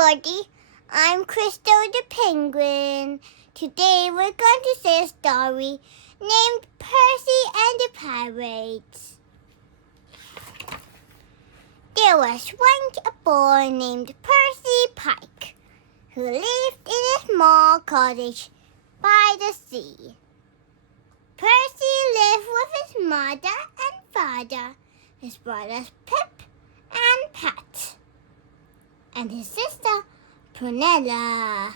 everybody. I'm Crystal the Penguin. Today we're going to say a story named Percy and the Pirates. There was once a boy named Percy Pike who lived in a small cottage by the sea. Percy lived with his mother and father, his brothers Pip and Pat, and his sister Prunella.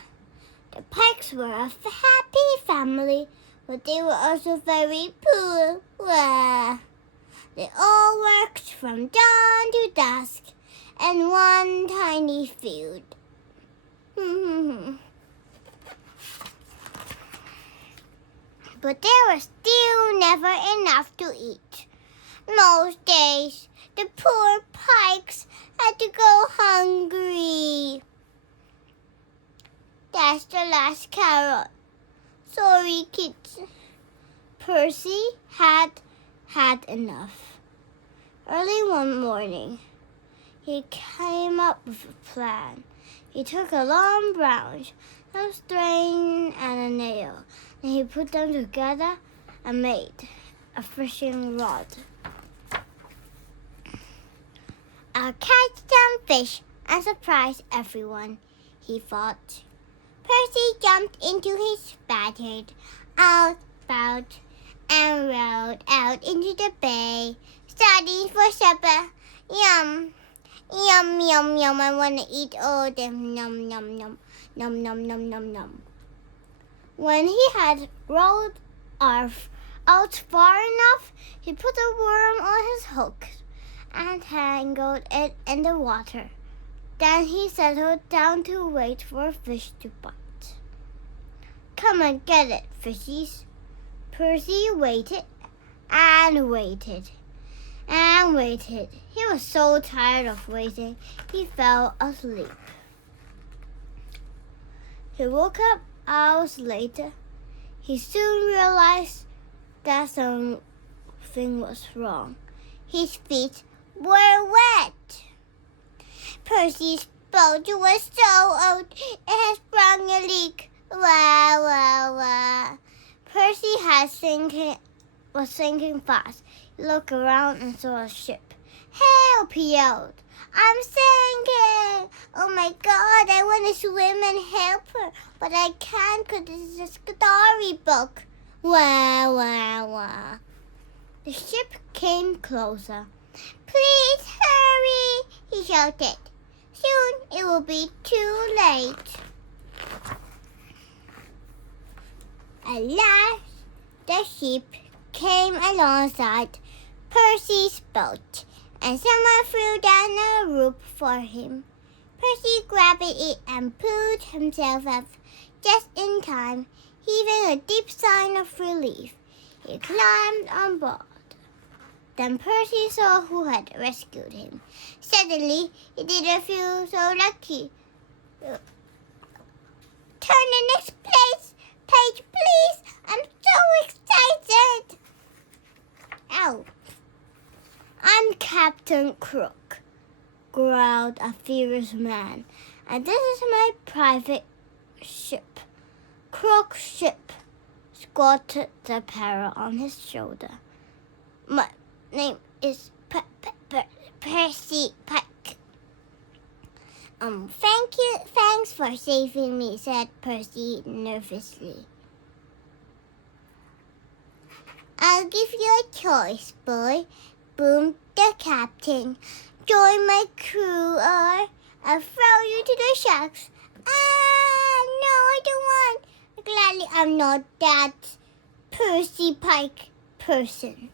The Pikes were a happy family, but they were also very poor. They all worked from dawn to dusk in one tiny field. But there was still never enough to eat. Most days, the poor Pikes had to go hungry. That's the last carrot. Sorry, kids. Percy had enough. Early one morning, he came up with a plan. He took a long branch, a string, and a nail, and he put them together and made a fishing rod. I'll catch some fish and surprise everyone, he thought. Percy jumped into his battered out boat and rowed out into the bay, starting for supper. Yum, yum, yum, yum. I want to eat all of them. Yum, yum, yum, yum, yum, yum, yum, yum. When he had rowed out far enough, he put a worm on his hook and tangled it in the water. Then he settled down to wait for a fish to bite. Come and get it, fishies. Percy waited and waited and waited. He was so tired of waiting, he fell asleep. He woke up hours later. He soon realized that something was wrong. His feet were wet. Percy's boat was so old, it had sprung a leak. Wah. Percy was sinking fast. He looked around and saw a ship. Help, he yelled. I'm sinking! Oh my God, I want to swim and help her, but I can't because this is a storybook. Wah. The ship came closer. Please hurry, he shouted. Soon it will be too late. At last, the ship came alongside Percy's boat, and someone threw down a rope for him. Percy grabbed it and pulled himself up just in time, heaving a deep sigh of relief. He climbed on board. Then Percy saw who had rescued him. Suddenly, he didn't feel so lucky. Turn the next page, please. I'm so excited. Ow. I'm Captain Crook, growled a furious man, and this is my private ship. Crook's ship, squatted the parrot on his shoulder. My name is Percy Pike. Thanks for saving me, said Percy nervously. I'll give you a choice, boy, boomed the captain. Join my crew or I'll throw you to the sharks. No, I don't want. Gladly, I'm not that Percy Pike person.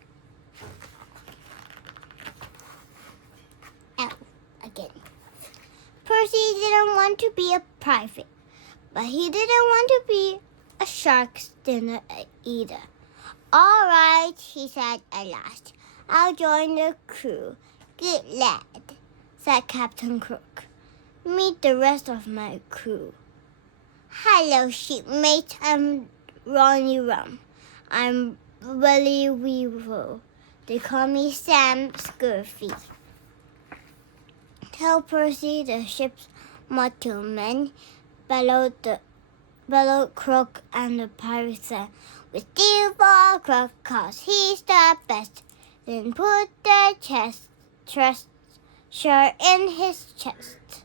Again. Percy didn't want to be a private, but he didn't want to be a shark's dinner either. All right, he said at last. I'll join the crew. Good lad, said Captain Crook. Meet the rest of my crew. Hello, shipmate. I'm Ronnie Rum. I'm Willy Weevil. They call me Sam Scurfy. Tell Percy the ship's motormen, bellowed Crook, and the pirate said, "We steal for Crook 'cause he's the best." Then put the treasure in his chest,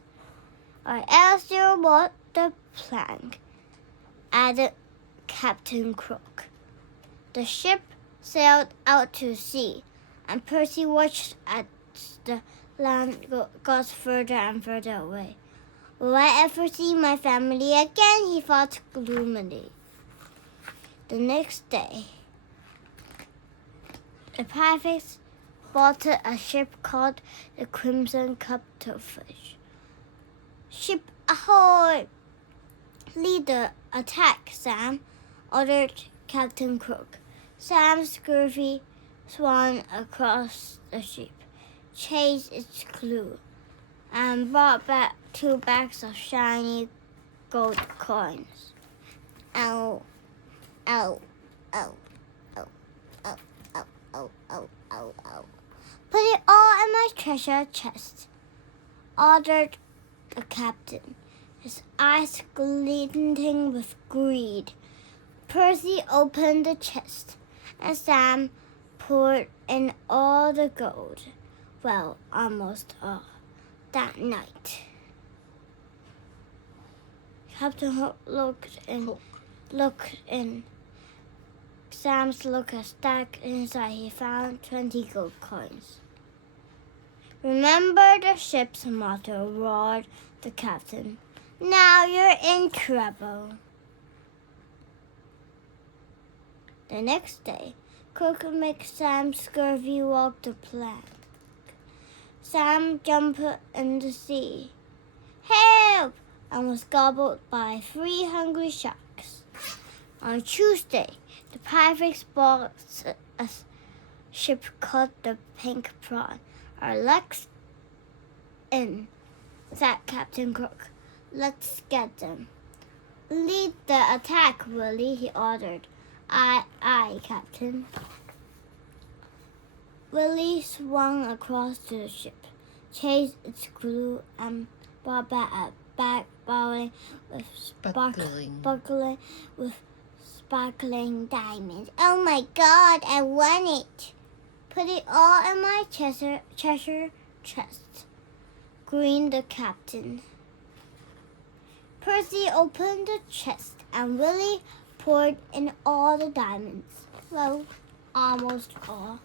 or else you'll want the plank, added Captain Crook. The ship sailed out to sea, and Percy watched as the land got further and further away. "Will I ever see my family again?" he thought gloomily. The next day, the pirates boarded a ship called the Crimson Cuttlefish. "Ship ahoy! Lead the attack, Sam," ordered Captain Crook. Sam scurvy swam across the ship, chased its crew, and brought back 2 bags of shiny gold coins. Ow, ow, ow, ow, ow, ow, ow, ow, ow, ow. "Put it all in my treasure chest," ordered the captain, his eyes glinting with greed. Percy opened the chest, and Sam poured in all the gold. Well, almost all. That night, Captain Hook looked in. Sam's looked stacked inside. He found 20 gold coins. "Remember the ship's motto," roared the captain. "Now you're in trouble." The next day, Crook made Sam scurvy walk the plank. Sam jumped in the sea. "Help!" and was gobbled by 3 hungry sharks. On Tuesday, the pirates bought a ship called the Pink Prawn. "Our luck's in," said Captain Crook. "Let's get them." "Lead the attack, Willie," he ordered. Aye, Captain." Willie swung across to the ship, chased its crew, and brought back a bag bubbling with sparkling diamonds. "Oh my God, I won it!" "Put it all in my treasure chest," grinned the captain. Percy opened the chest, and Willie poured in all the diamonds. Well, almost all.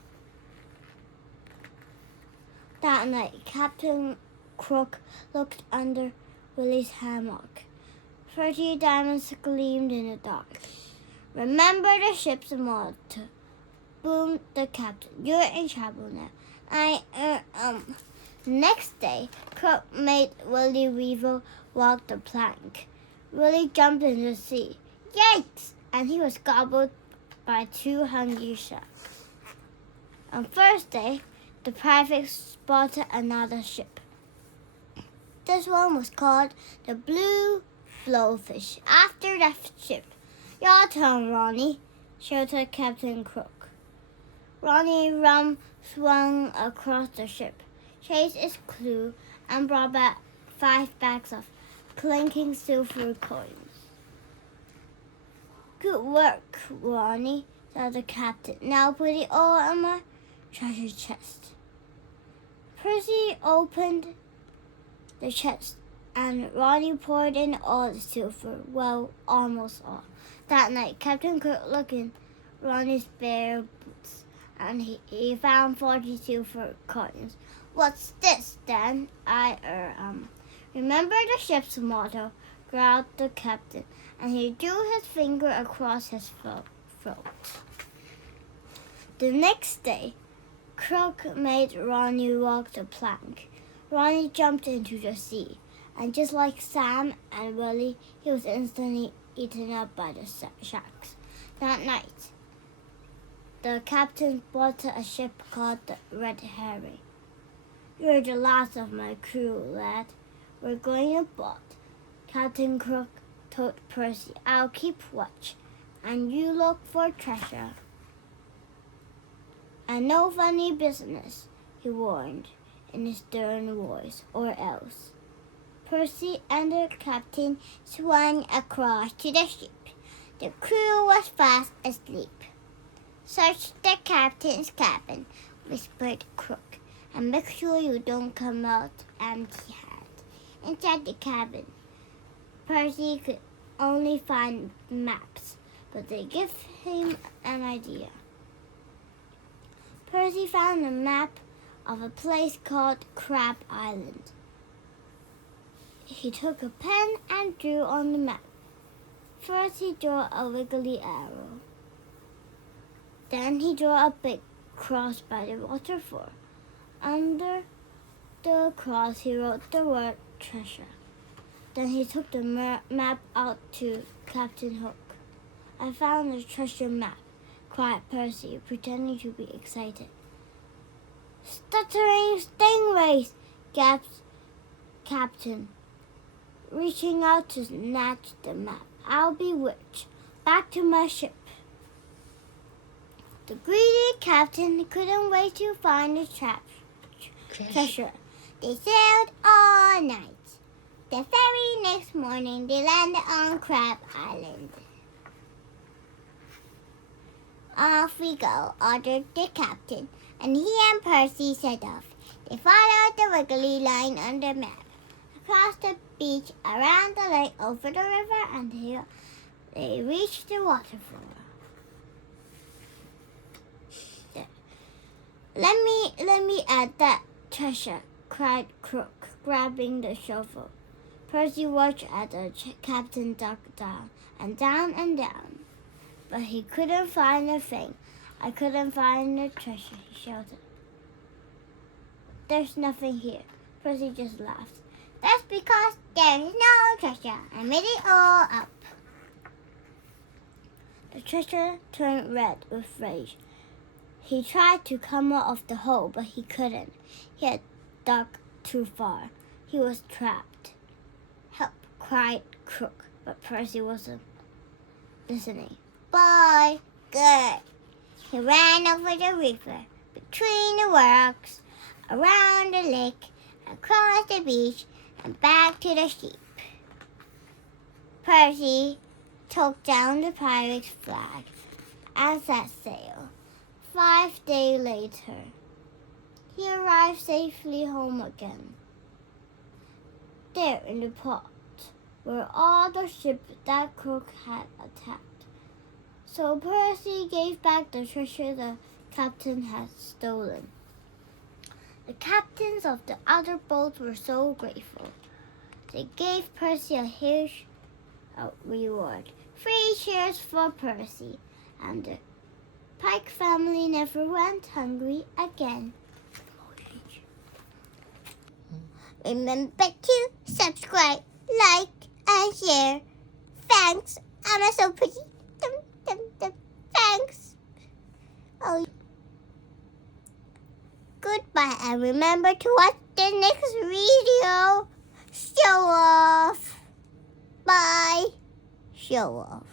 That night, Captain Crook looked under Willie's hammock. 30 diamonds gleamed in the dark. "Remember the ship's motto," boomed the captain. "You're in trouble now." Next day, Crook made Willie Weevil walk the plank. Willie jumped in the sea. Yikes! And he was gobbled by 2 hungry sharks. On Thursday, the pirates spotted another ship. This one was called the Blue Blowfish, after that ship. "Your turn, Ronnie," shouted Captain Crook. Ronnie Rum swung across the ship, chased its crew, and brought back 5 bags of clinking silver coins. "Good work, Ronnie," said the captain. "Now put it all in my treasure chest." Percy opened the chest, and Ronnie poured in all the silver. Well, almost all. That night, Captain Crook looked in Ronnie's bare boots, and he found 40 silver coins. "What's this, then?" "Remember the ship's motto," growled the captain, and he drew his finger across his throat. The next day, Crook made Ronnie walk the plank. Ronnie jumped into the sea, and just like Sam and Willie, he was instantly eaten up by the sharks. That night, the captain boarded a ship called the Red Herring. "You're the last of my crew, lad. We're going aboard," Captain Crook told Percy. "I'll keep watch, and you look for treasure. And no funny business," he warned in his stern voice, "or else." Percy and the captain swam across to the ship. The crew was fast asleep. "Search the captain's cabin," whispered Crook, "and make sure you don't come out empty-handed." Inside the cabin, Percy could only find maps, but they gave him an idea. Percy found a map of a place called Crab Island. He took a pen and drew on the map. First he drew a wiggly arrow. Then he drew a big cross by the waterfall. Under the cross he wrote the word treasure. Then he took the map out to Captain Hook. "I found the treasure map," cried Percy, pretending to be excited. "Stuttering stingrays!" gasped Captain, reaching out to snatch the map. "I'll bewitch. Back to my ship." The greedy captain couldn't wait to find the treasure. They sailed all night. The very next morning, they landed on Crab Island. "Off we go," ordered the captain, and he and Percy set off. They followed the wiggly line on the map, across the beach, around the lake, over the river, until they reached the waterfall. Let me add that treasure," cried Crook, grabbing the shovel. Percy watched as the captain dug down and down and down, but he couldn't find a thing. "I couldn't find the treasure," he shouted. "There's nothing here." Percy just laughed. "That's because there's no treasure. I made it all up." The treasure turned red with rage. He tried to come out of the hole, but he couldn't. He had dug too far. He was trapped. "Help!" cried Crook, but Percy wasn't listening. "Bye!" "Good!" He ran over the river, between the rocks, around the lake, across the beach, and back to the ship. Percy took down the pirate's flag and set sail. 5 days later, he arrived safely home again. There in the port were all the ships that Crook had attacked. So Percy gave back the treasure the captain had stolen. The captains of the other boats were so grateful. They gave Percy a huge reward. 3 cheers for Percy, and the Pike family never went hungry again. Remember to subscribe, like, and share. Thanks. I'm so pretty. Thanks. Oh. Goodbye, and remember to watch the next video. Show off. Bye. Show off.